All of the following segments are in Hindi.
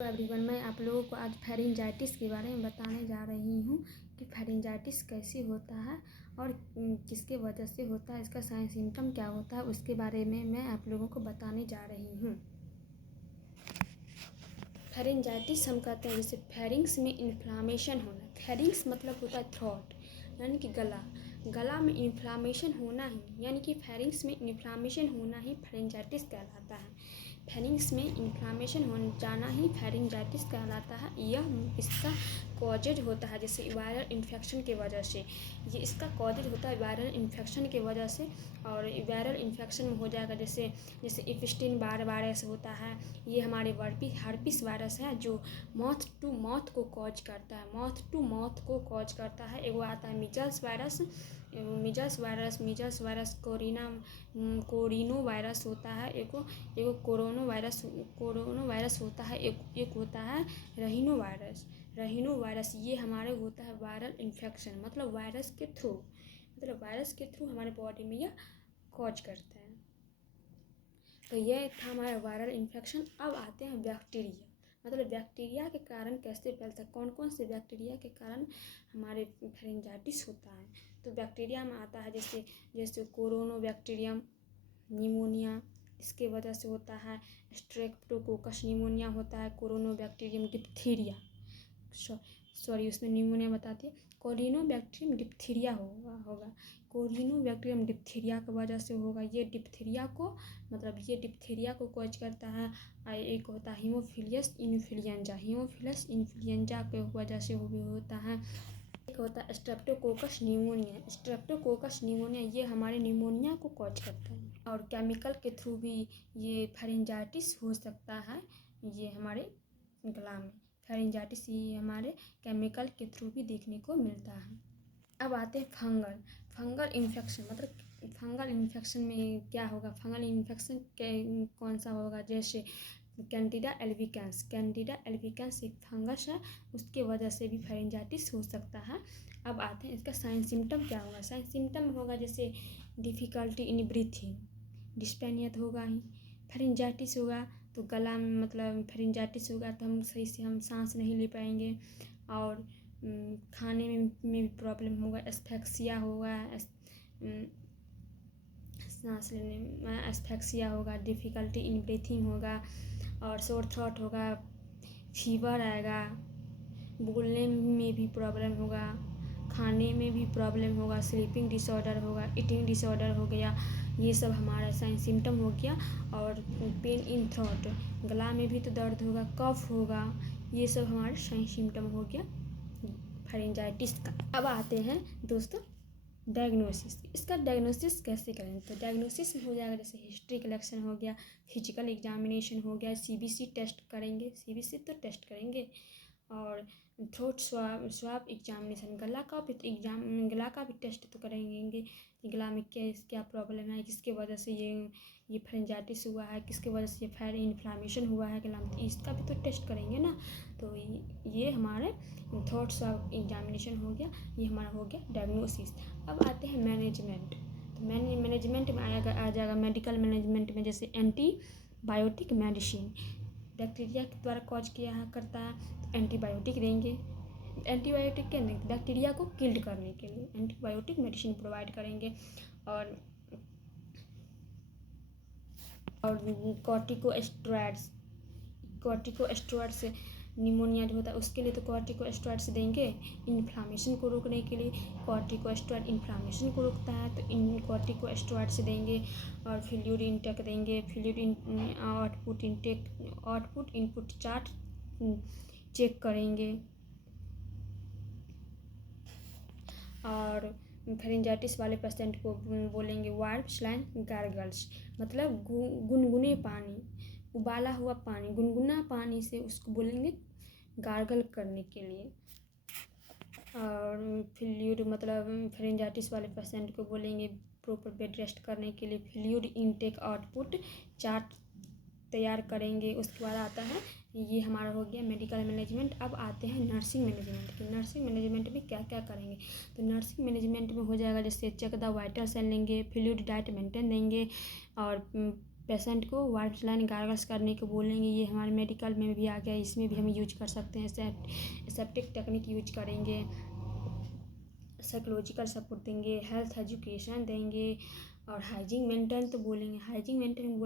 एवरीवन, मैं आप लोगों को आज फेरिंजाइटिस के बारे में बताने जा रही हूँ कि फेरिंजाइटिस कैसे होता है और किसके वजह से होता है, इसका साइन सिम्टम क्या होता है, उसके बारे में मैं आप लोगों को बताने जा रही हूँ। फेरिंजाइटिस हम कहते हैं जैसे फेरिंग्स में इन्फ्लामेशन होना। फेरिंग्स मतलब होता है थ्रोट यानी कि गला में इन्फ्लामेशन होना ही यानी कि फेरिंग्स में इन्फ्लामेशन होना ही फेरिंजाइटिस कहलाता है। फेरिंग्स में इन्फ्लामेशन हो जाना ही फेरिंजाइटिस कहलाता है। यह इसका कॉजेज होता है जैसे वायरल इन्फेक्शन के वजह से। ये इसका कॉजेज होता है वायरल इन्फेक्शन के वजह से, और वायरल इन्फेक्शन में हो जाएगा जैसे इपिस्टीन वायरस होता है। ये हमारे हर्पिस वायरस है जो माउथ टू माउथ को कॉज करता है। माउथ टू माउथ को कॉज करता है। एगो आता है मीजल्स वायरस कोरिनो वायरस होता है। एगो कोरोनो वायरस होता है। एक होता है रहीनो वायरस। ये हमारे होता है वायरल इन्फेक्शन, मतलब वायरस के थ्रू हमारे बॉडी में यह कॉज करता है। तो ये था हमारा वायरल इन्फेक्शन। अब आते हैं बैक्टीरिया, मतलब बैक्टीरिया के कारण कैसे फैलता है, कौन कौन से बैक्टीरिया के कारण हमारे फेरिंजाइटिस होता है। तो बैक्टीरिया में आता है जैसे कोरोनोबैक्टीरियम निमोनिया, इसके वजह से होता है। स्ट्रेप्टोकोकस निमोनिया होता है। कोरोनोबैक्टीरियम डिप्थीरिया, सॉरी उसमें निमोनिया बताती है। कोरिनोबैक्टीरियम डिप्थीरिया होगा। कोरिनोबैक्टीरियम डिप्थीरिया की वजह से होगा। ये डिप्थीरिया को कॉज करता है। एक होता है हीमोफिलस इन्फ्लुएंजा के वजह से होता है। एक होता है स्ट्रेप्टोकोकस निमोनिया, ये हमारे निमोनिया को कॉज करता है। और केमिकल के थ्रू भी ये फेरिंजाइटिस हो सकता है। ये हमारे गला में फेरिंजाइटिस ये हमारे केमिकल के थ्रू भी देखने को मिलता है। अब आते हैं फंगल इन्फेक्शन, मतलब फंगल इन्फेक्शन में क्या होगा। फंगल इन्फेक्शन कौन सा होगा, जैसे कैंडिडा एल्बिकेंस एक फंगस है, उसके वजह से भी फेरिंजाइटिस हो सकता है। अब आते हैं इसका साइन सिम्टम क्या होगा। साइन सिम्टम होगा जैसे डिफ़िकल्टी इन ब्रीथिंग, डिस्पेनिया तो होगा ही। फेरिंजाइटिस होगा तो गला में, मतलब फेरिंजाइटिस होगा तो हम सही से सांस नहीं ले पाएंगे। और खाने में भी प्रॉब्लम होगा। एस्फेक्सिया होगा, सांस लेने में एस्फेक्सिया होगा। डिफ़िकल्टी इन ब्रीथिंग होगा और सोर थ्रोट होगा। फीवर आएगा। बोलने में भी प्रॉब्लम होगा। खाने में भी प्रॉब्लम होगा। स्लीपिंग डिसऑर्डर होगा। ईटिंग डिसऑर्डर हो गया। ये सब हमारा साइन सिम्टम हो गया। और पेन इन थ्रोट, गला में भी तो दर्द होगा। कफ होगा। ये सब हमारे साइन सिम्टम हो गया फेरिंजाइटिस का। अब आते हैं दोस्तों डायग्नोसिस। इसका डायग्नोसिस कैसे करें, तो डायग्नोसिस हो जाएगा जैसे हिस्ट्री कलेक्शन हो गया, फिजिकल एग्जामिनेशन हो गया, सीबीसी टेस्ट करेंगे, सीबीसी तो टेस्ट करेंगे। और थ्रोट स्वाब एग्जामिनेशन, गला का भी टेस्ट तो करेंगे कि गला में क्या प्रॉब्लम है, किसके वजह से ये फेरिंजाइटिस हुआ है, किसके वजह से ये इन्फ्लामेशन हुआ है गला में, तो इसका भी तो टेस्ट करेंगे ना। तो ये हमारे थ्रोट स्वाब एग्जामिनेशन हो गया, ये हमारा हो गया डायग्नोसिस। अब आते हैं मैनेजमेंट। तो मैनेजमेंट में आ जाएगा मेडिकल मैनेजमेंट में जैसे एंटीबायोटिक मेडिसिन, बैक्टीरिया के द्वारा कॉज करता है तो एंटीबायोटिक देंगे। एंटीबायोटिक के नहीं, बैक्टीरिया को किल्ड करने के लिए एंटीबायोटिक मेडिसिन प्रोवाइड करेंगे। और कॉर्टिकोस्टेरॉइड्स निमोनिया जो होता है उसके लिए तो कॉर्टिकोस्टेरॉइड्स देंगे। इन्फ्लामेशन को रोकने के लिए कॉर्टिकोस्टेरॉइड इन्फ्लामेशन को रोकता है तो इन कॉर्टिकोस्टेरॉइड्स देंगे। और फ्लूइड इंटेक देंगे। आउटपुट इनपुट चार्ट चेक करेंगे। और फेरिंजाइटिस वाले पेशेंट को बोलेंगे वार्म स्लाइन गार्गल्स, मतलब गुनगुने पानी, उबाला हुआ पानी, गुनगुना पानी से उसको बोलेंगे गार्गल करने के लिए। और फ्लूइड, मतलब फेरिंजाइटिस वाले पेशेंट को बोलेंगे प्रॉपर बेड रेस्ट करने के लिए फ्लूइड इनटेक आउटपुट चार्ट तैयार करेंगे। उसके बाद आता है, ये हमारा हो गया मेडिकल मैनेजमेंट। अब आते हैं नर्सिंग मैनेजमेंट के। नर्सिंग मैनेजमेंट में क्या क्या करेंगे, तो नर्सिंग मैनेजमेंट में हो जाएगा जैसे चेक द वाइटल साइन लेंगे, फ्लूइड डाइट मेंटेन देंगे। और पेशेंट को वार्म सलाइन गार्गल्स करने को बोलेंगे। ये हमारे मेडिकल में भी आ गया, इसमें भी हम यूज कर सकते हैं। सेप्टिक टेक्निक यूज करेंगे, साइकोलॉजिकल सपोर्ट देंगे, हेल्थ एजुकेशन देंगे और हाइजीन मेंटेन तो बोलेंगे। हाइजीन मेंटेन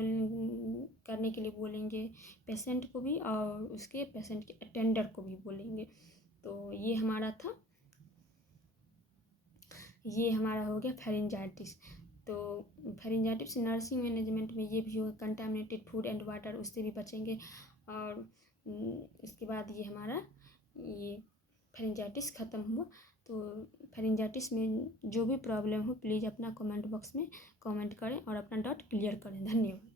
करने के लिए बोलेंगे पेशेंट को भी और उसके पेशेंट के अटेंडर को भी बोलेंगे। तो ये हमारा हो गया फेरिंजाइटिस। तो फेरिंजाइटिस नर्सिंग मैनेजमेंट में ये भी होगा, कंटामिनेटेड फूड एंड वाटर, उससे भी बचेंगे। और इसके बाद ये हमारा ये फेरिंजाइटिस ख़त्म हुआ। तो फेरिंजाइटिस में जो भी प्रॉब्लम हो प्लीज़ अपना कमेंट बॉक्स में कमेंट करें और अपना डाउट क्लियर करें। धन्यवाद।